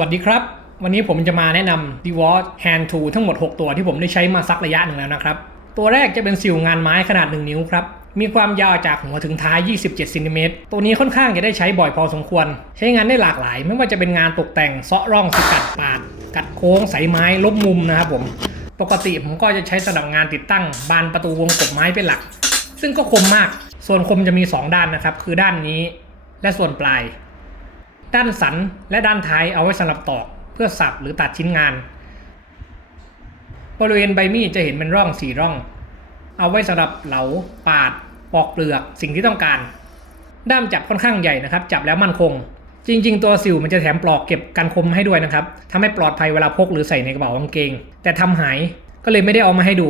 วัสดีครับ วันนี้ผมจะมาแนะนำ d e w a l Hand Tool ทั้งหมด 6 ตัวที่ผมได้ใช้มาสักระยะหนึ่งแล้วนะครับ ตัวแรกจะเป็นสิวงานไม้ขนาด 1 นิ้วครับ มีความยาวจากหัวถึงท้าย 27ซนติเมตรตัวนี้ค่อนข้างจะได้ใช้บ่อยพอสมควร ใช้งานได้หลากหลาย ไม่ว่าจะเป็นงานตกแต่งเซาะร่องสกัดปาด กัดโค้งใสไม้ลบมุมนะครับผม ปกติผมก็จะใช้สำหรับงานติดตั้ง บานประตูวงกบไม้เป็นหลัก ซึ่งก็คมมาก ส่วนคมจะมี 2 ด้านนะครับ คือด้านนี้ และส่วนปลาย ด้านสันและด้านท้ายเอาไว้สำหรับตอกเพื่อสับหรือตัดชิ้นงาน บริเวณใบมีดจะเห็นเป็นร่องสี่ร่อง เอาไว้สำหรับเหลาปาด ปอกเปลือกสิ่งที่ต้องการ ด้ามจับค่อนข้างใหญ่นะครับ จับแล้วมั่นคง จริง ๆ ตัวสิวมันจะแถมปลอกเก็บกันคมให้ด้วยนะครับทำให้ปลอดภัยเวลาพกหรือใส่ในกระเป๋ากางเกง แต่ทำหายก็เลยไม่ได้เอามาให้ดู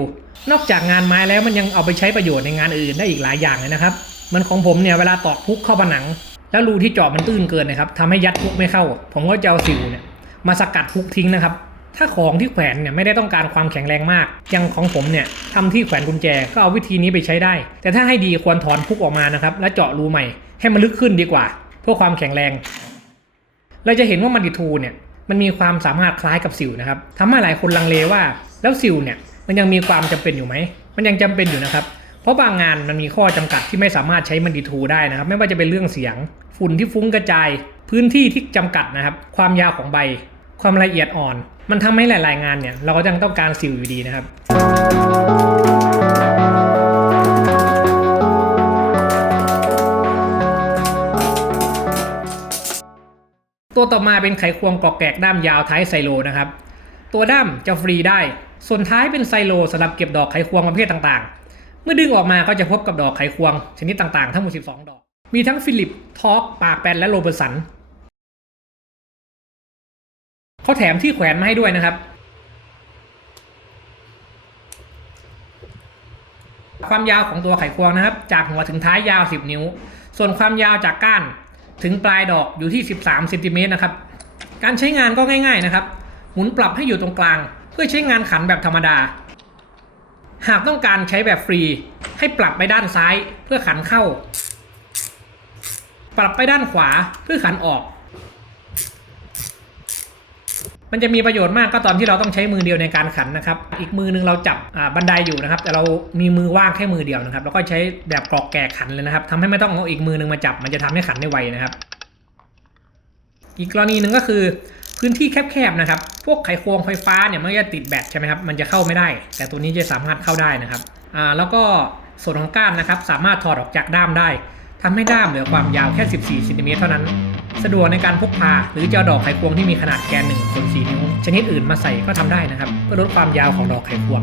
นอกจากงานไม้แล้วมันยังเอาไปใช้ประโยชน์ในงานอื่นได้อีกหลายอย่างเลยนะครับ เหมือนของผมเนี่ยเวลาตอกพุกเข้าผนัง แล้วรูที่เจาะมันตื้นเกินนะครับทำให้ยัดพุกไม่เข้า ผมก็จะเอาสิวเนี่ยมาสกัดพุกทิ้งนะครับ ถ้าของที่แขวนเนี่ยไม่ได้ต้องการความแข็งแรงมากอย่างของผมเนี่ยทำที่แขวนกุญแจก็เอาวิธีนี้ไปใช้ได้ แต่ถ้าให้ดีควรถอนพุกออกมานะครับแล้วเจาะรูใหม่ ให้มันลึกขึ้นดีกว่า เพื่อความแข็งแรง เราจะเห็นว่ามันดิทูเนี่ยมันมีความสามารถคล้ายกับสิวนะครับทำให้หลายคนลังเลว่าแล้วสิวเนี่ยมันยังมีความจำเป็นอยู่ไหมมันยังจำเป็นอยู่นะครับ เพราะบางงานมันมีข้อจำกัดที่ไม่สามารถใช้มันดิทูได้นะครับ ไม่ว่าจะเป็นเรื่องเสียง ฝุ่นที่ฟุ้งกระจาย พื้นที่ที่จำกัดนะครับ ความยาวของใบ ความละเอียดอ่อน มันทำให้หลาย ๆ งานเนี่ย เราก็ยังต้องการสิวอยู่ดีนะครับตัวต่อมาเป็นไขควงกอกแกกด้ามยาวท้ายไซโลนะครับ ตัวด้ามจะฟรีได้ ส่วนท้ายเป็นไซโลสำหรับเก็บดอกไขควงประเภทต่างๆ เมื่อดึงออกมาก็จะพบกับดอกไขควง ชนิดต่างๆ ทั้งหมด 12 ดอก มีทั้งฟิลิป ทอร์กปากแปนและโรเบอร์สันเขาแถมที่แขวนมาให้ด้วยนะครับ ความยาวของตัวไขควงนะครับ จากหัวถึงท้ายยาว 10 นิ้ว ส่วนความยาวจากก้านถึงปลายดอกอยู่ที่ 13เซนติเมตรนะครับ การใช้งานก็ง่าย ๆนะครับ หมุนปรับให้อยู่ตรงกลาง เพื่อใช้งานขันแบบธรรมดา หากต้องการใช้แบบฟรี ให้ปรับไปด้านซ้ายเพื่อขันเข้า ปรับไปด้านขวาเพื่อขันออก มันจะมีประโยชน์มากก็ตอนที่เราต้องใช้มือเดียวในการขันนะครับ อีกมือนึงเราจับบันไดอยู่นะครับ แต่เรามีมือว่างแค่มือเดียวนะครับ แล้วก็ใช้แบบกรอกแกะขันเลยนะครับทำให้ไม่ต้องเอาอีกมือนึงมาจับ มันจะทำให้ขันได้ไวนะครับ อีกกรณีหนึ่งก็คือพื้นที่แคบๆนะครับ พวกไขควงไฟฟ้าเนี่ยมันจะติดแบตใช่ไหมครับ มันจะเข้าไม่ได้ แต่ตัวนี้จะสามารถเข้าได้นะครับ อ่า แล้วก็ส่วนของก้านนะครับ สามารถถอดออกจากด้ามได้ทำให้ด้ามเหลือความยาวแค่ 14ซนติเมตรเท่านั้น สะดวกในการพกพา หรือจะดอกไขควงที่มีขนาดแกน1ส่วน4นิ้ว ชนิดอื่นมาใส่ก็ทำได้นะครับ เพื่อลดความยาวของดอกไขควง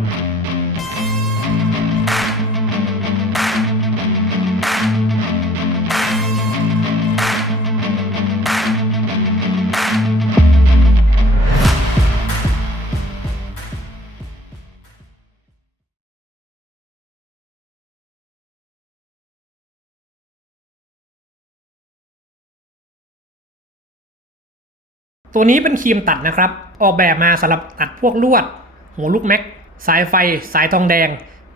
ตัวนี้เป็นครีมตัดนะครับ ออกแบบมาสำหรับตัดพวกลวด หัวลูกแม็ก สายไฟ สายทองแดง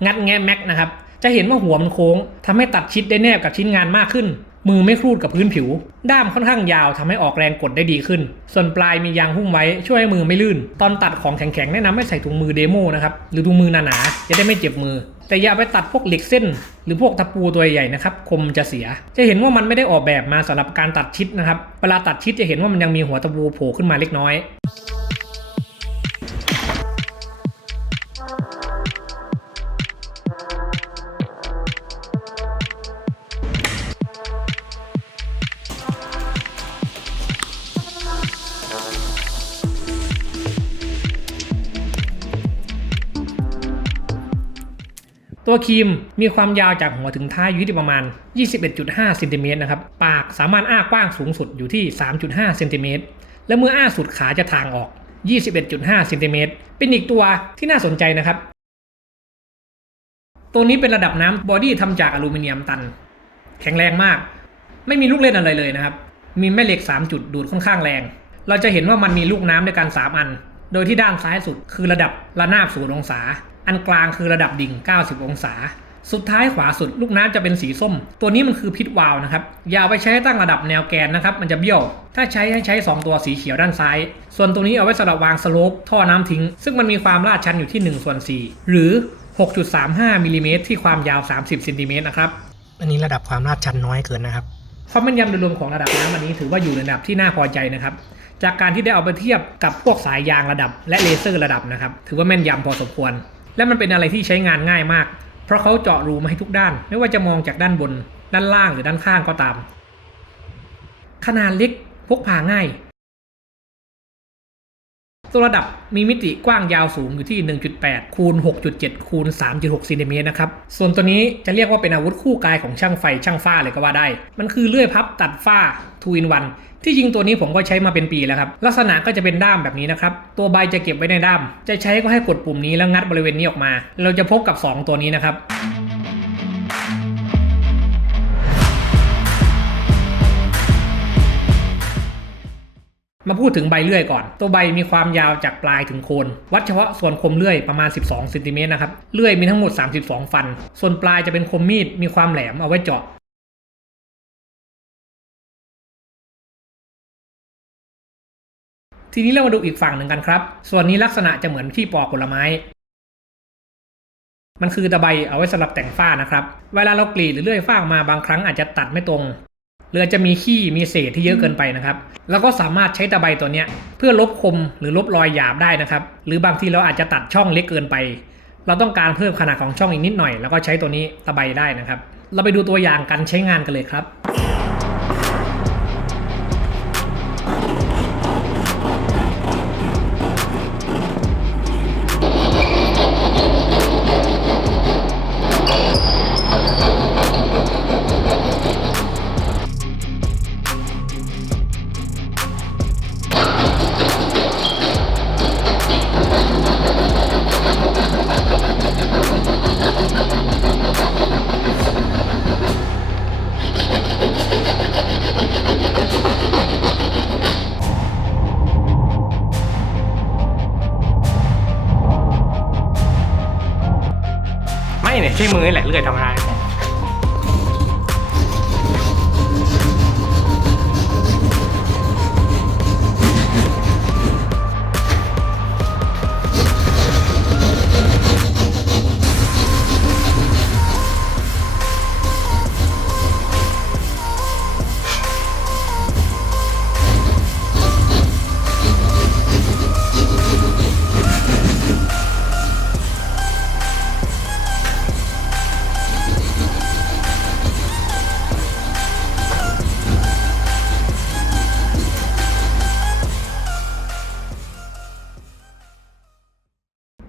งัดแงะแม็กนะครับ จะเห็นว่าหัวมันโค้งทำให้ตัดชิดได้แนบกับชิ้นงานมากขึ้น มือไม่ครูดกับพื้นผิว ด้ามค่อนข้างยาวทำให้ออกแรงกดได้ดีขึ้น ส่วนปลายมียางหุ้มไว้ช่วยให้มือไม่ลื่น ตอนตัดของแข็งๆแนะนำให้ใส่ถุงมือเดโมนะครับหรือถุงมือหนาๆจะได้ไม่เจ็บมือ แต่อย่าไปตัดพวกเหล็กเส้น หรือพวกตะปูตัวใหญ่ๆนะครับคมจะเสีย จะเห็นว่ามันไม่ได้ออกแบบมาสำหรับการตัดชิดนะครับเวลาตัดชิดจะเห็นว่ามันยังมีหัวตะปูโผล่ขึ้นมาเล็กน้อย ตัวครีมมีความยาวจากหัวถึงท้ายอยู่ที่ประมาณ 21.5เซนติเมตรนะครับ ปากสามารถอ้ากว้างสูงสุดอยู่ที่ 3.5เซนติเมตร และเมื่ออ้าสุดขาจะทางออก 21.5เซนติเมตร เป็นอีกตัวที่น่าสนใจนะครับ ตัวนี้เป็นระดับน้ำบอดี้ทำจากอลูมิเนียมตัน แข็งแรงมาก ไม่มีลูกเล่นอะไรเลยนะครับ มีแม่เหล็ก 3 จุดดูดค่อนข้างแรง เราจะเห็นว่ามันมีลูกน้ำด้วยกัน 3 อัน โดยที่ด้านซ้ายสุดคือระดับระนาบศูนย์องศา อันกลางคือระดับดิ่ง 90 องศา สุดท้ายขวาสุดลูกน้ำจะเป็นสีส้ม ตัวนี้มันคือพิษวาลนะครับ อย่าเอาไปใช้ตั้งระดับแนวแกนนะครับ มันจะเบี้ยว ถ้าใช้ให้ใช้ 2 ตัวสีเขียวด้านซ้าย ส่วนตัวนี้เอาไว้สำหรับวางสโลปท่อน้ำทิ้ง ซึ่งมันมีความลาดชันอยู่ที่1ส่วน4หรือ 6.35มิลลิเมตรที่ความยาว 30เซนติเมตรนะครับ อันนี้ระดับความลาดชันน้อยเกินนะครับความแม่นยำโดยรวมของระดับน้ำอันนี้ถือว่าอยู่ในระดับที่น่าพอใจนะครับ จากการที่ได้เอาไปเทียบกับพวกสายยางระดับ และเลเซอร์ระดับนะครับ ถือว่าแม่นยำพอสมควร และมันเป็นอะไรที่ใช้งานง่ายมาก เพราะเขาเจาะรูมาให้ทุกด้าน ไม่ว่าจะมองจากด้านบน ด้านล่างหรือด้านข้างก็ตาม ขนาดเล็กพกพาง่าย ตัวระดับมีมิติกว้างยาวสูงอยู่ที่ 1.8 คูณ 6.7 คูณ 3.6ซนติเมตรนะครับ ส่วนตัวนี้จะเรียกว่าเป็นอาวุธคู่กายของช่างไฟช่างฝ้าเลยก็ว่าได้ มันคือเลื่อยพับตัดฝ้า2 in 1ที่จริงตัวนี้ผมก็ใช้มาเป็นปีแล้วครับ ลักษณะก็จะเป็นด้ามแบบนี้นะครับ ตัวใบจะเก็บไว้ในด้าม จะใช้ก็ให้กดปุ่มนี้แล้วงัดบริเวณนี้ออกมา เราจะพบกับ 2 ตัวนี้นะครับ มาพูดถึงใบเลื่อยก่อน ตัวใบมีความยาวจากปลายถึงโคน วัดเฉพาะส่วนคมเลื่อยประมาณ 12เซนติเมตรนะครับ เลื่อยมีทั้งหมด 32 ฟัน ส่วนปลายจะเป็นคมมีด มีความแหลมเอาไว้เจาะทีนี้เรามาดูอีกฝั่งหนึ่งกันครับ ส่วนนี้ลักษณะจะเหมือนที่ปอกผลไม้ มันคือตะไบเอาไว้สำหรับแต่งฝ้านะครับ เวลาเรากรีดหรือเลื่อยฝ้าออกมาบางครั้งอาจจะตัดไม่ตรง เรือจจะมีขี้มีเศษที่เยอะเกินไปนะครับ แล้วก็สามารถใช้ตะไบตัวเนี้ยเพื่อลบคมหรือลบรอยหยาบได้นะครับ หรือบางทีเราอาจจะตัดช่องเล็กเกินไป เราต้องการเพิ่มขนาดของช่องอีกนิดหน่อย แล้วก็ใช้ตัวนี้ตะไบได้นะครับ เราไปดูตัวอย่างการใช้งานกันเลยครับ ไม่เนี่ยใช้มือนี่แหละเลื่อยธรรมดา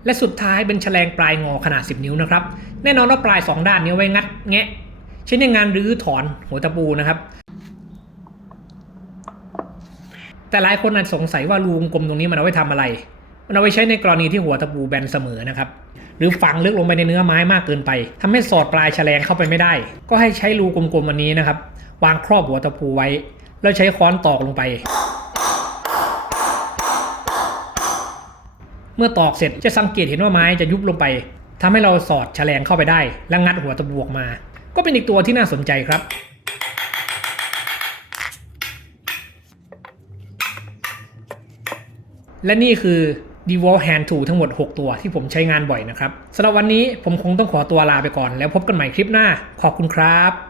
และสุดท้ายเป็นแฉลงปลายงอขนาด 10 นิ้วนะครับ แน่นอนว่าปลาย 2 ด้านนี้ไว้งัดแงะใช้ในงานรื้อถอนหัวตะปูนะครับ แต่หลายคนอาจสงสัยว่ารูงกลมตรงนี้มันเอาไว้ทำอะไร มันเอาไว้ใช้ในกรณีที่หัวตะปูแบนเสมอนะครับ หรือฝังลึกลงไปในเนื้อไม้มากเกินไปทำให้สอดปลายแฉลงเข้าไปไม่ได้ ก็ให้ใช้รูกลมๆวันนี้นะครับ วางครอบหัวตะปูไว้ แล้วใช้ค้อนตอกลงไป เมื่อตอกเสร็จจะสังเกตเห็นว่าไม้จะยุบลงไปทำให้เราสอดแฉลงเข้าไปได้ และงัดหัวตะบวกมา ก็เป็นอีกตัวที่น่าสนใจครับและนี่คือ d e v o l Hand Tool ทั้งหมด 6 ตัวที่ผมใช้งานบ่อยนะครับสำหรับวันนี้ผมคงต้องขอตัวลาไปก่อนแล้วพบกันใหม่คลิปหน้า ขอบคุณครับ